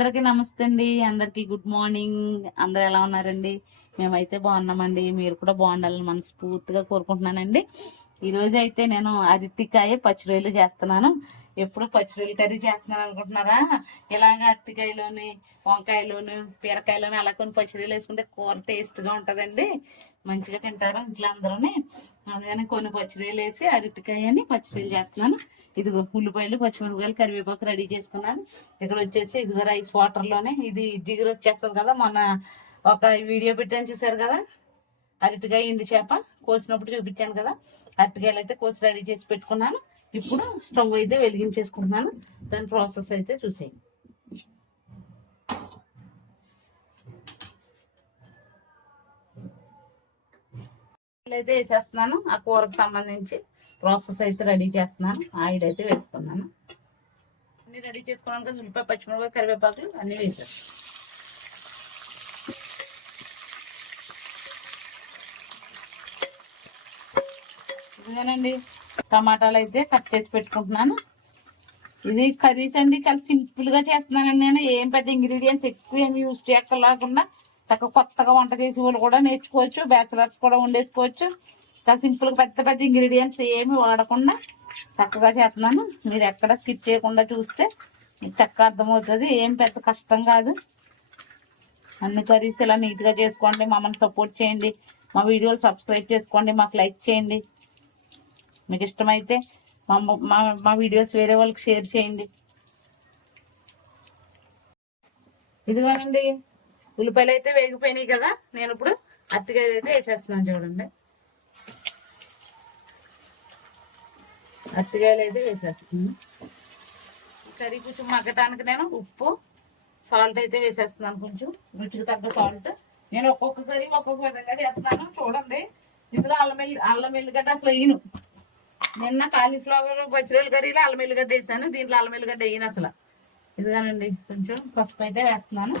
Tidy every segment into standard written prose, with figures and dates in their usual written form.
అందరికీ నమస్తే అండి. అందరికీ గుడ్ మార్నింగ్. అందరు ఎలా ఉన్నారండి? మేమైతే బాగున్నామండి. మీరు కూడా బాగుండాలని మనస్ఫూర్తిగా కోరుకుంటున్నానండి. ఈరోజు అయితే నేను అరటికాయ పచ్చిరొయ్యలు చేస్తున్నాను. ఎప్పుడు పచ్చిరొయ్యలు కర్రీ చేస్తున్నాను అనుకుంటున్నారా? ఇలాగ అరటికాయలోని, వంకాయలోని, బీరకాయలోని అలా కొన్ని పచ్చిరొయ్యలు వేసుకుంటే కూర టేస్ట్గా ఉంటుందండి. మంచిగా తింటారు ఇంట్లో అందరూని. అందుకని కొన్ని పచ్చిరొయ్యలు వేసి అరటికాయని పచ్చిరొయ్యలు చేస్తున్నాను. ఇదిగో ఉల్లిపాయలు, పచ్చిమిరపకాయలు, కరివేపాకు రెడీ చేసుకున్నాను. ఇక్కడ వచ్చేసి ఇదిగో రైస్ వాటర్లోనే ఇది జిగురు వచ్చేస్తుంది కదా, మొన్న ఒక వీడియో పెట్టాను చూసారు కదా, అరటికాయ ఎండు చేప కోసినప్పుడు చూపించాను కదా. అరటికాయలు అయితే కోసి రెడీ చేసి పెట్టుకున్నాను. ఇప్పుడు స్టవ్ అయితే వెలిగించేసుకుంటున్నాను. దాని ప్రాసెస్ అయితే చూసేయండి. అయితే వేసేస్తున్నాను. ఆ కూరకు సంబంధించి ప్రాసెస్ అయితే రెడీ చేస్తున్నాను. ఆయిల్ అయితే వేసుకున్నాను. అన్ని రెడీ చేసుకున్నాను కదా, ఉల్లిపాయ, పచ్చిమిరపకాయ, కరివేపాకులు అన్నీ వేసాను. ఇదిగోనండి టమాటాలు అయితే కట్ చేసి పెట్టుకుంటున్నాను. ఇది కర్రీస్ అండి, చాలా సింపుల్గా చేస్తున్నానండి. నేను ఏం పెద్ద ఇంగ్రీడియంట్స్ ఎక్కువ ఏమి యూజ్ చేయక్కర్లేకుండా చక్కగా కొత్తగా వంట చేసే వాళ్ళు కూడా నేర్చుకోవచ్చు, బ్యాచిలర్స్ కూడా వండేసుకోవచ్చు. చాలా సింపుల్గా పెద్ద పెద్ద ఇంగ్రీడియంట్స్ ఏమి వాడకుండా చక్కగా చేస్తున్నాను. మీరు ఎక్కడ స్కిప్ చేయకుండా చూస్తే మీకు చక్కగా అర్థమవుతుంది. ఏం పెద్ద కష్టం కాదు. అన్ని కర్రీస్ ఇలా నీట్గా చేసుకోండి. మమ్మల్ని సపోర్ట్ చేయండి. మా వీడియోలు సబ్స్క్రైబ్ చేసుకోండి. మాకు లైక్ చేయండి. మీకు ఇష్టమైతే మా వీడియోస్ వేరే వాళ్ళకి షేర్ చేయండి. ఇదిగోనండి ఉల్లిపాయలు అయితే వేగిపోయినాయి కదా, నేను ఇప్పుడు అరటికాయలు అయితే వేసేస్తున్నాను. చూడండి, అరటికాయలు అయితే వేసేస్తున్నాను. కర్రీ కొంచెం మగ్గటానికి నేను ఉప్పు, సాల్ట్ అయితే వేసేస్తున్నాను. కొంచెం రుచికి తగ్గ సాల్ట్. నేను ఒక్కొక్క కర్రీ ఒక్కొక్క విధంగా చేస్తున్నాను. చూడండి, ఇందులో అల్లం ఎల్లిగడ్డ అసలు వేయను. నిన్న కాలీఫ్లవర్ పచ్చిరొయ్యల కర్రీలో అల్లం ఎల్లిగడ్డ వేసాను, దీంట్లో అల్లం ఎల్లిగడ్డ వేయను అసలు. ఇదిగానండి కొంచెం పసుపు అయితే వేస్తున్నాను.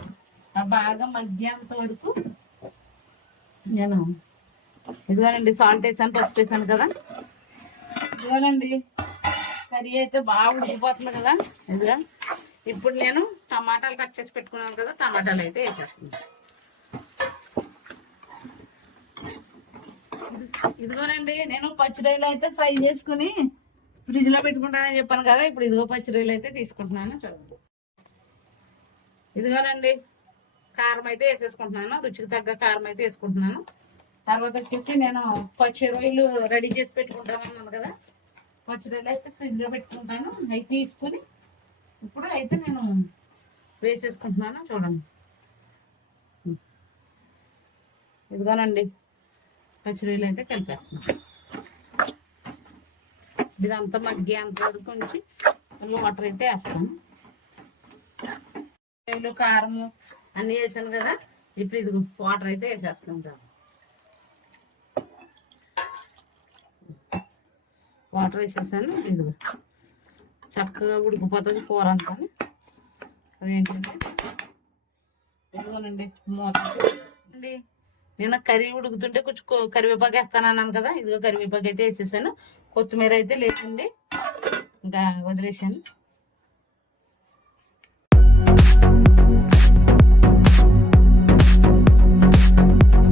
బాగా మగ్గేంత వరకు నేను ఇదిగోనండి సాల్ట్ వేసాను, పసుపు వేసాను కదా. ఇదిగోనండి కర్రీ అయితే బాగా ఉడికిపోతుంది కదా. ఇదిగా ఇప్పుడు నేను టమాటాలు కట్ చేసి పెట్టుకున్నాను కదా, టమాటాలు అయితే వేసేస్తున్నాను. ఇదిగోనండి నేను పచ్చిరొయ్యలు అయితే ఫ్రై చేసుకుని ఫ్రిడ్జ్లో పెట్టుకుంటానని చెప్పాను కదా. ఇప్పుడు ఇదిగో పచ్చిరొయ్యలు అయితే తీసుకుంటున్నాను. చూడండి, ఇదిగోనండి కారం అయితే వేసేసుకుంటున్నాను. రుచికి తగ్గ కారం అయితే వేసుకుంటున్నాను. తర్వాత వచ్చేసి నేను పచ్చిరొయ్యలు రెడీ చేసి పెట్టుకుంటాను అన్నాను కదా, పచ్చిరొయ్యలు అయితే ఫ్రిడ్జ్లో పెట్టుకుంటాను. అవి తీసుకుని ఇప్పుడు అయితే నేను వేసేసుకుంటున్నాను. చూడండి, ఇదిగోనండి పచ్చిరొయ్యలు అయితే కలిపేస్తున్నాను. ఇదంతా మగ్గేంత వరకు ఉంచి వాటర్ అయితే వేస్తాను. కారము అన్నీ వేసాను కదా, ఇప్పుడు ఇదిగో వాటర్ అయితే వేసేస్తాను. వాటర్ వేసేసాను. ఇదిగో చక్కగా ఉడికిపోతుంది కూర అంతా. అదేంటంటే ఇదిగోనండి మూత అండి. నేను కర్రీ ఉడుకుతుంటే కొంచెం కరివేపాకు వేస్తానన్నాను కదా, ఇదిగో కరివేపాకు అయితే వేసేసాను. కొత్తిమీర అయితే లేచింది, ఇంకా వదిలేసాను.